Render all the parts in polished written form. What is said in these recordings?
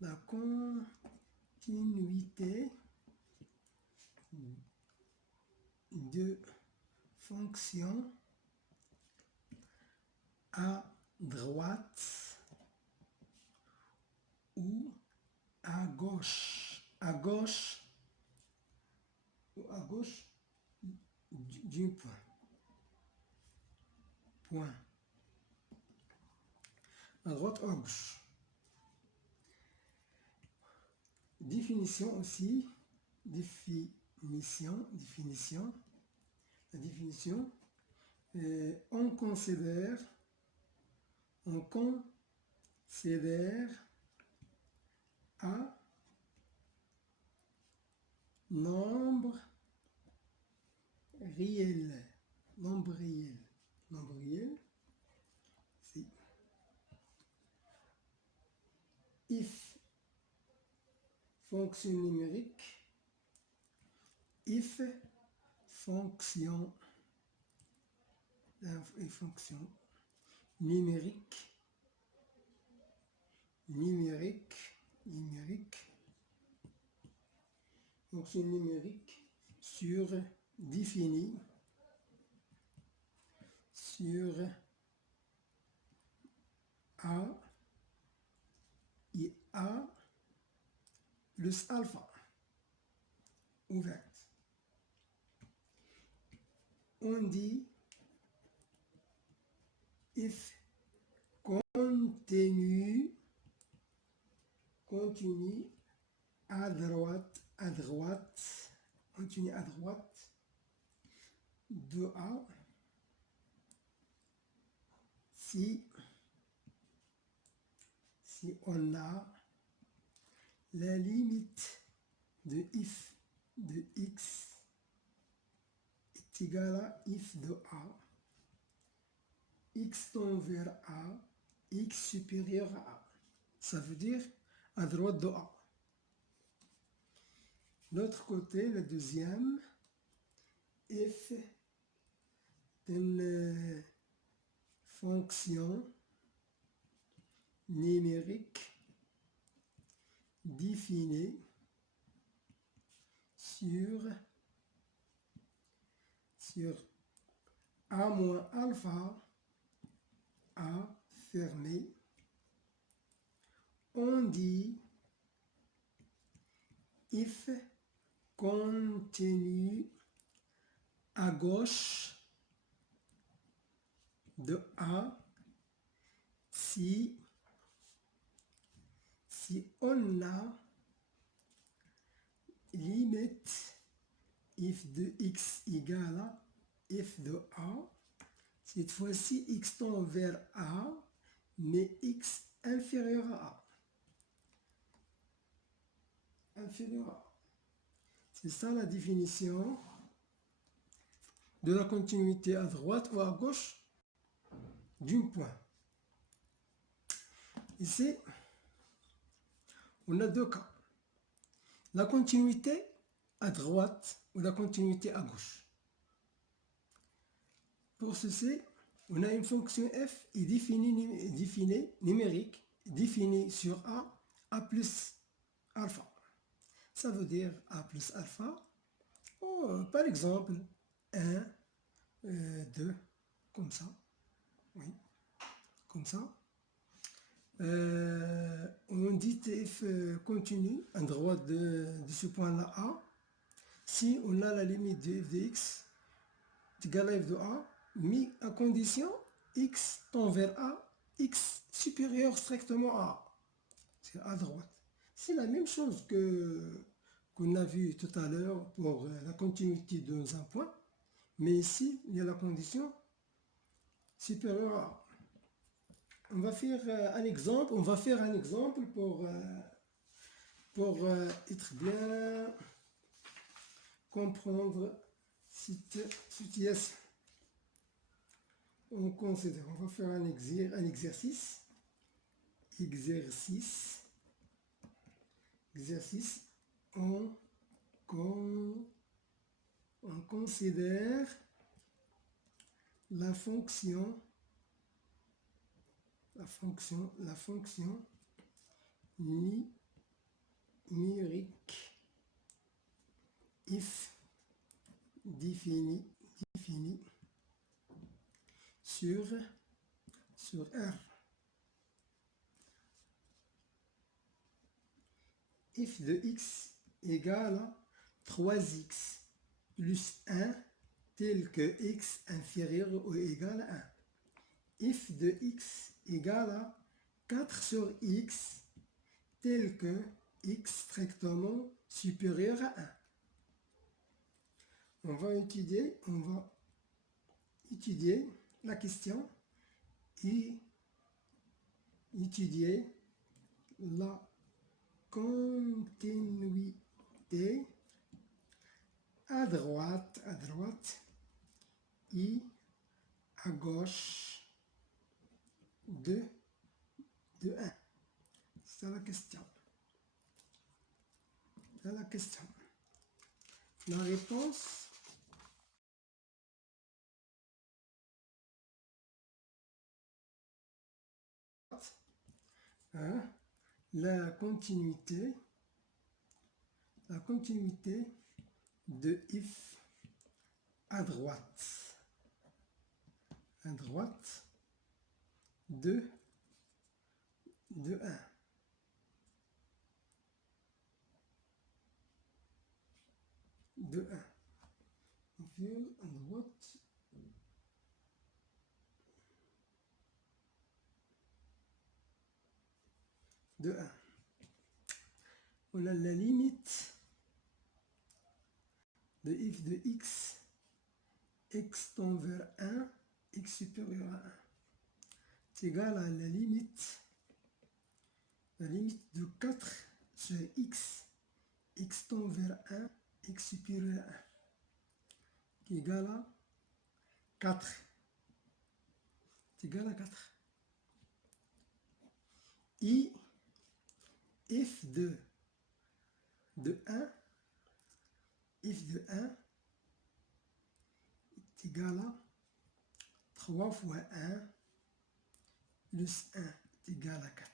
la continuité de fonctions à droite ou à gauche du point. À droite ou à gauche. Définition aussi. Définition. La définition. On considère un nombre réel. Nombre réel, c'est if fonction numérique, fonction numérique, fonction numérique sur définie sur A et A plus alpha ouverte. On dit if continue à droite continue à droite de A si on a la limite de if de x est égal à if de A, x tend vers A, x supérieur à A. Ça veut dire à droite de A. L'autre côté, le deuxième, if une fonction numérique définie sur A moins alpha, A fermé, on dit if continue à gauche de A si on a limite if de x égale à if de A, cette fois-ci x tend vers A, mais x inférieur à A. C'est ça la définition de la continuité à droite ou à gauche d'un point. Ici, on a deux cas. La continuité à droite ou la continuité à gauche. Pour ceci, on a une fonction f est définie numérique, définie sur A plus alpha. Ça veut dire A plus alpha. Par exemple, 1, 2, comme ça. Oui, comme ça. On dit f continue à droite de ce point-là A. Si on a la limite de f de x égale à f de A, mais à condition x tend vers A, x supérieur strictement à A. C'est à droite. C'est la même chose qu'on a vu tout à l'heure pour la continuité dans un point, mais ici, il y a la condition supérieure à A. On va faire un exemple pour être bien comprendre cette situation. On considère, on va faire un exercice. On considère la fonction numérique numérique if défini sur R. If de x égale à 3x plus 1 tel que x inférieur ou égal à 1. If de x égale à 4 sur x tel que x strictement supérieur à 1. On va étudier la question et étudier la continuité à droite et à gauche de 1. C'est la question. La réponse, hein, la continuité de if à droite de 1. Vers à droite de 1. On a la limite de if de x tend vers 1, x supérieur à 1. C'est égal à la limite de 4 sur x tend vers 1, x supérieur à 1, qui est égal à 4. C'est égal à 4. Et if de 1 est égal à 3 fois 1 plus 1 est égal à 4.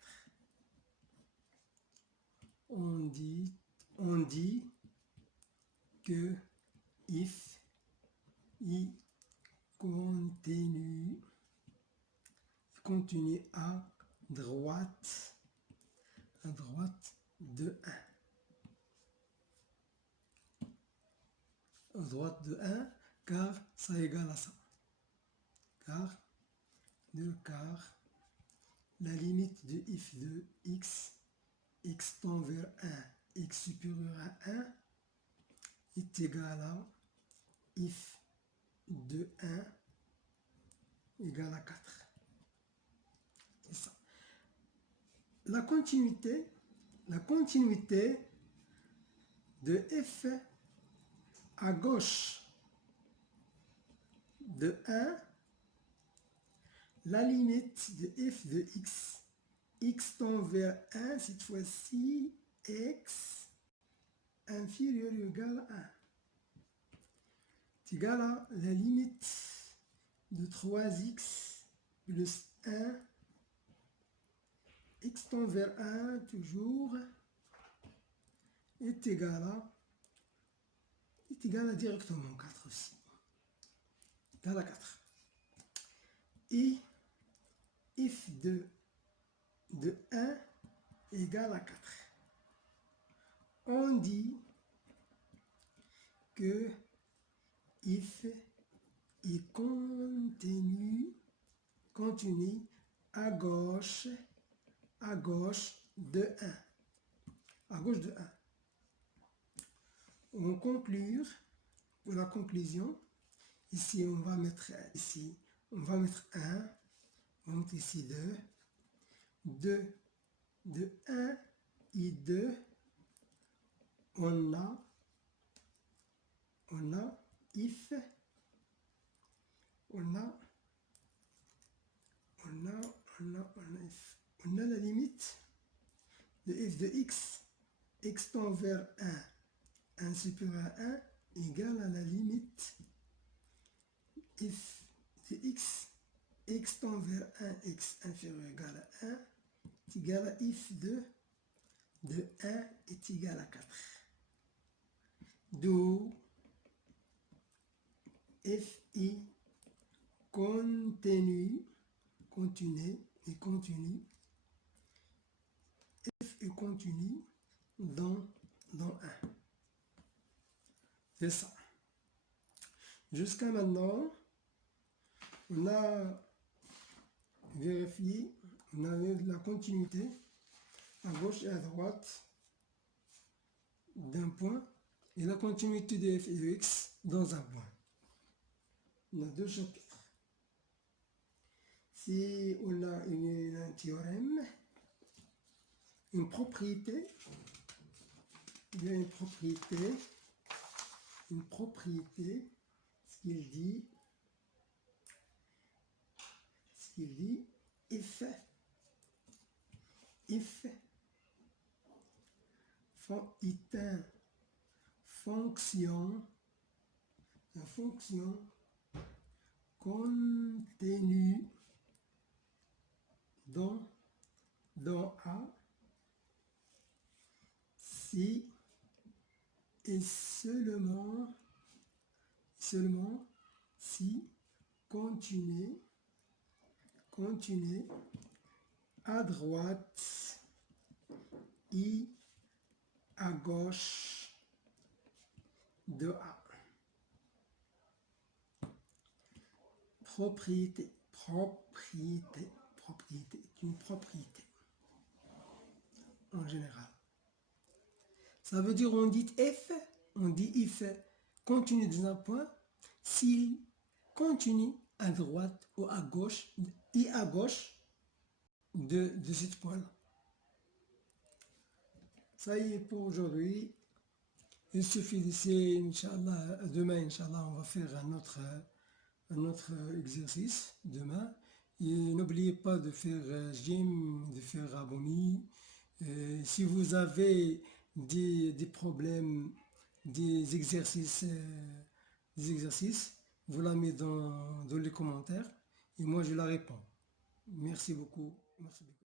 On dit que if il continue à droite de 1. À droite de 1, car ça égale à ça. Car la limite de if de x tend vers 1, x supérieur à 1, est égal à if de 1 égale à 4. C'est ça. La continuité de f à gauche de 1, la limite de f de x tend vers 1, cette fois-ci, x inférieur ou égal à 1. C'est égal à la limite de 3x plus 1, x tend vers 1 toujours, est égal à directement 4 aussi. Égal à 4. Et if de 1 égale à 4. On dit que if est continue à gauche de 1. À gauche de 1. On conclure, pour la conclusion, ici on va mettre 1, on va mettre ici 2. De 1 et 2, on a if, on a la limite de f de x tend vers 1 supérieur à 1 égale à la limite f de x tend vers 1, x inférieur ou égal à 1 est égal à if de de 1 est égal à 4. D'où FI continue dans 1. C'est ça. Jusqu'à maintenant, on a vérifié, on a la continuité à gauche et à droite d'un point et la continuité de f et de x dans un point. On a 2 chapitres. Si on a un théorème, une propriété, il y a une propriété, ce qu'il dit, if fonction contenue dans A, si et seulement si continuer à droite et à gauche de A. Propriété, une propriété en général. Ça veut dire on dit if continue dans un point s'il continue à droite ou à gauche et à gauche de ce point-là. Ça y est pour aujourd'hui. Il suffit d'essayer, Inch'Allah. Demain, Inch'Allah, on va faire un autre exercice demain. Et n'oubliez pas de faire gym, de faire abonner. Si vous avez des problèmes, des exercices, vous la mettez dans les commentaires et moi je la réponds. Merci beaucoup. Merci beaucoup.